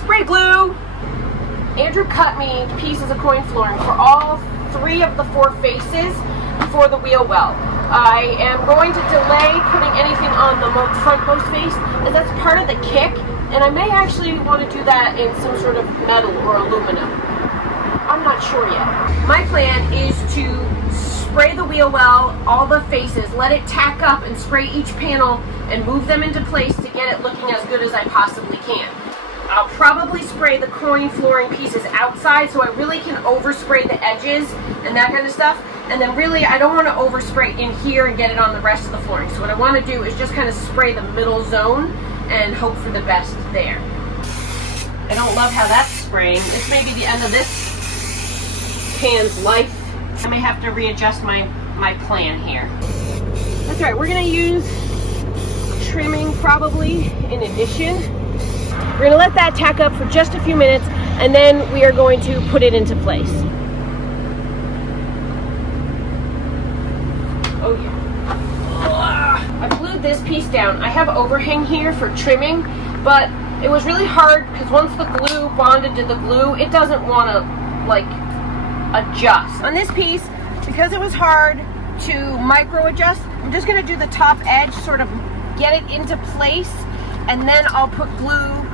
spray glue. Andrew cut me pieces of coin flooring for all 3 of the 4 faces for the wheel well. I am going to delay putting anything on the frontmost face, as that's part of the kick, and I may actually want to do that in some sort of metal or aluminum. I'm not sure yet. My plan is to spray the wheel well, all the faces, let it tack up and spray each panel and move them into place to get it looking as good as I possibly can. I'll probably spray the coin flooring pieces outside so I really can overspray the edges and that kind of stuff. And then really I don't want to overspray in here and get it on the rest of the flooring. So what I want to do is just kind of spray the middle zone and hope for the best there. I don't love how that's spraying. This may be the end of this pan's life. I may have to readjust my plan here. That's right, we're going to use trimming probably in addition. We're going to let that tack up for just a few minutes, and then we are going to put it into place. Oh yeah. I glued this piece down. I have overhang here for trimming, but it was really hard because once the glue bonded to the glue, it doesn't want to like adjust. On this piece, because it was hard to micro adjust, I'm just going to do the top edge, sort of get it into place, and then I'll put glue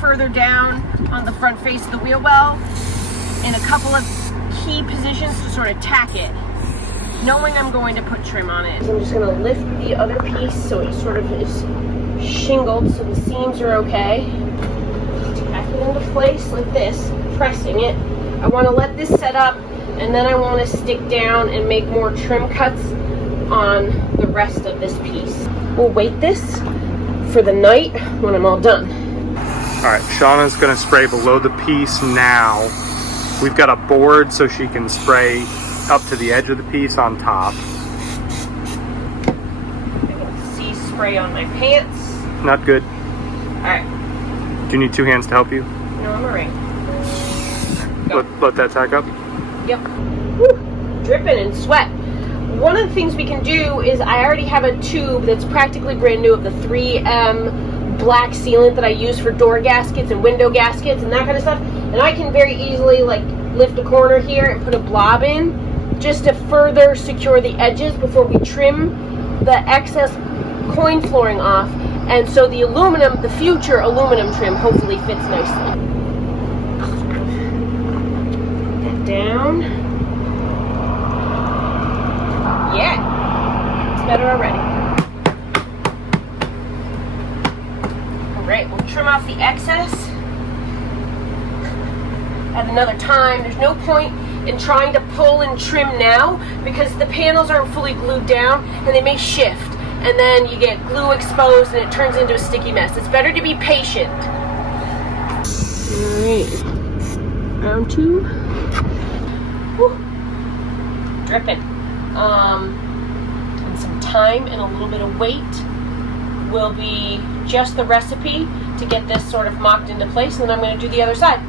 further down on the front face of the wheel well in a couple of key positions to sort of tack it, knowing I'm going to put trim on it. So I'm just going to lift the other piece so it sort of is shingled so the seams are okay. Tack it into place like this, pressing it. I want to let this set up, and then I want to stick down and make more trim cuts on the rest of this piece. We'll weight this for the night when I'm all done. All right, Shauna's gonna spray below the piece now. We've got a board so she can spray up to the edge of the piece on top. I can see spray on my pants. Not good. All right. Do you need 2 hands to help you? No, I'm all right. Let that tack up? Yep. Woo, dripping in sweat. One of the things we can do is I already have a tube that's practically brand new of the 3M black sealant that I use for door gaskets and window gaskets and that kind of stuff. And I can very easily like lift a corner here and put a blob in just to further secure the edges before we trim the excess coin flooring off. And so the aluminum, the future aluminum trim hopefully fits nicely. Down. Yeah, it's better already. All right, we'll trim off the excess at another time. There's no point in trying to pull and trim now because the panels aren't fully glued down and they may shift, and then you get glue exposed and it turns into a sticky mess. It's better to be patient. All right, round 2. Woo. Dripping. And some time and a little bit of weight will be just the recipe to get this sort of mocked into place, and then I'm going to do the other side.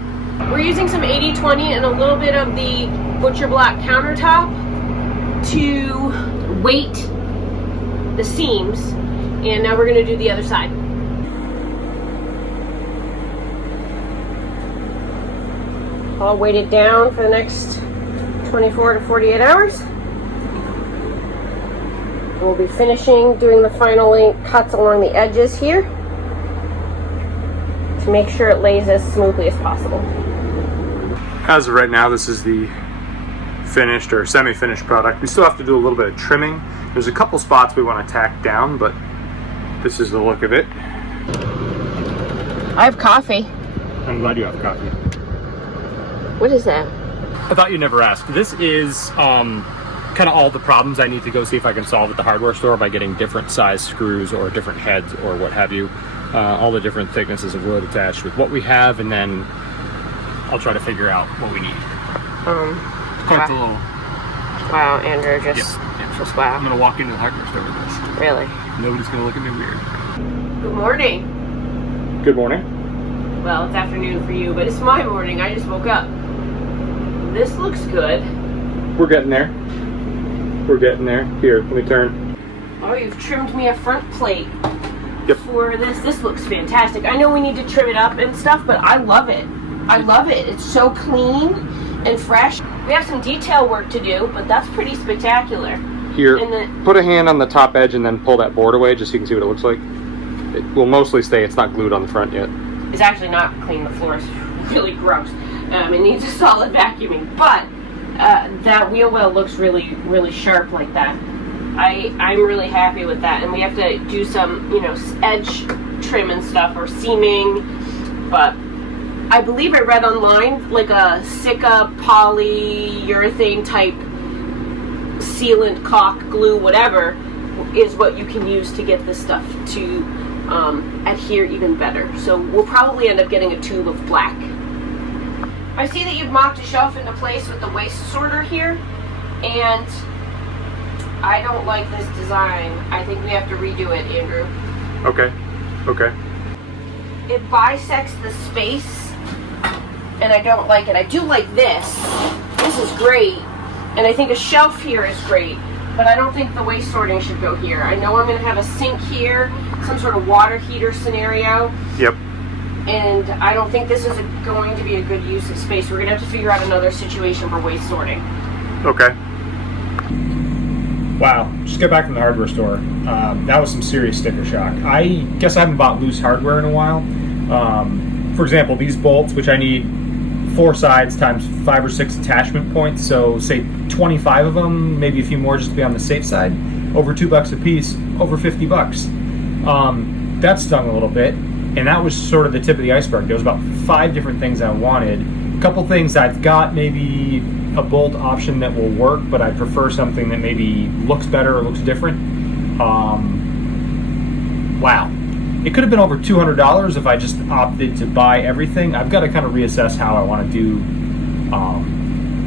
We're using some 80/20 and a little bit of the butcher block countertop to weight the seams, and now we're going to do the other side. All weighted down for the next 24 to 48 hours. We'll be finishing doing the final cuts along the edges here to make sure it lays as smoothly as possible. As of right now, this is the finished or semi-finished product. We still have to do a little bit of trimming. There's a couple spots we want to tack down, but this is the look of it. I have coffee. I'm glad you have coffee. What is that? I thought you never asked. This is kind of all the problems I need to go see if I can solve at the hardware store by getting different size screws or different heads or what have you. All the different thicknesses of wood attached with what we have, and then I'll try to figure out what we need. Quite a little. Wow, Andrew, just wow. I'm gonna walk into the hardware store with this. Really? Nobody's gonna look at me weird. Good morning. Good morning. Well, it's afternoon for you, but it's my morning. I just woke up. This looks good. We're getting there. We're getting there. Here, let me turn. Oh, you've trimmed me a front plate. Yep. for this. This looks fantastic. I know we need to trim it up and stuff, but I love it. I love it. It's so clean and fresh. We have some detail work to do, but that's pretty spectacular. Here, And put a hand on the top edge and then pull that board away just so you can see what it looks like. It will mostly stay. It's not glued on the front yet. It's actually not clean. The floor is really gross. It needs a solid vacuuming, but that wheel well looks really, really sharp like that. I'm really happy with that, and we have to do some, you know, edge trim and stuff, or seaming, but I believe I read online like a Sika polyurethane type sealant, caulk, glue, whatever, is what you can use to get this stuff to adhere even better. So we'll probably end up getting a tube of black. I see that you've mocked a shelf into place with the waste sorter here, and I don't like this design. I think we have to redo it, Andrew. Okay. Okay. It bisects the space, and I don't like it. I do like this. This is great, and I think a shelf here is great, but I don't think the waste sorting should go here. I know I'm going to have a sink here, some sort of water heater scenario. Yep. And I don't think this is going to be a good use of space. We're going to have to figure out another situation for waste sorting. Okay. Wow, just got back from the hardware store. That was some serious sticker shock. I guess I haven't bought loose hardware in a while. For example, these bolts, which I need 4 sides times 5 or 6 attachment points, so say 25 of them, maybe a few more just to be on the safe side, over $2 a piece, over 50 bucks. That stung a little bit, and that was sort of the tip of the iceberg. There was about 5 different things I wanted. A couple things I've got, maybe a bolt option that will work, but I prefer something that maybe looks better or looks different. Wow. It could have been over $200 if I just opted to buy everything. I've got to kind of reassess how I want to do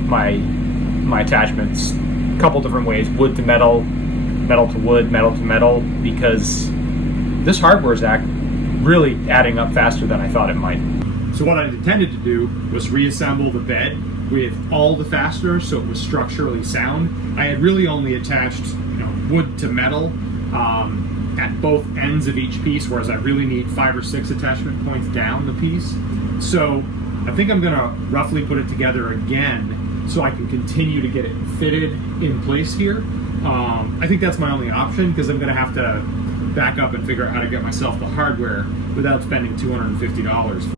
my attachments. A couple different ways: wood to metal, metal to wood, metal to metal, because this hardware is really adding up faster than I thought it might. So what I intended to do was reassemble the bed with all the fasteners so it was structurally sound. I had really only attached, wood to metal at both ends of each piece, whereas I really need 5 or 6 attachment points down the piece. So I think I'm gonna roughly put it together again so I can continue to get it fitted in place here. I think that's my only option, because I'm gonna have to back up and figure out how to get myself the hardware without spending $250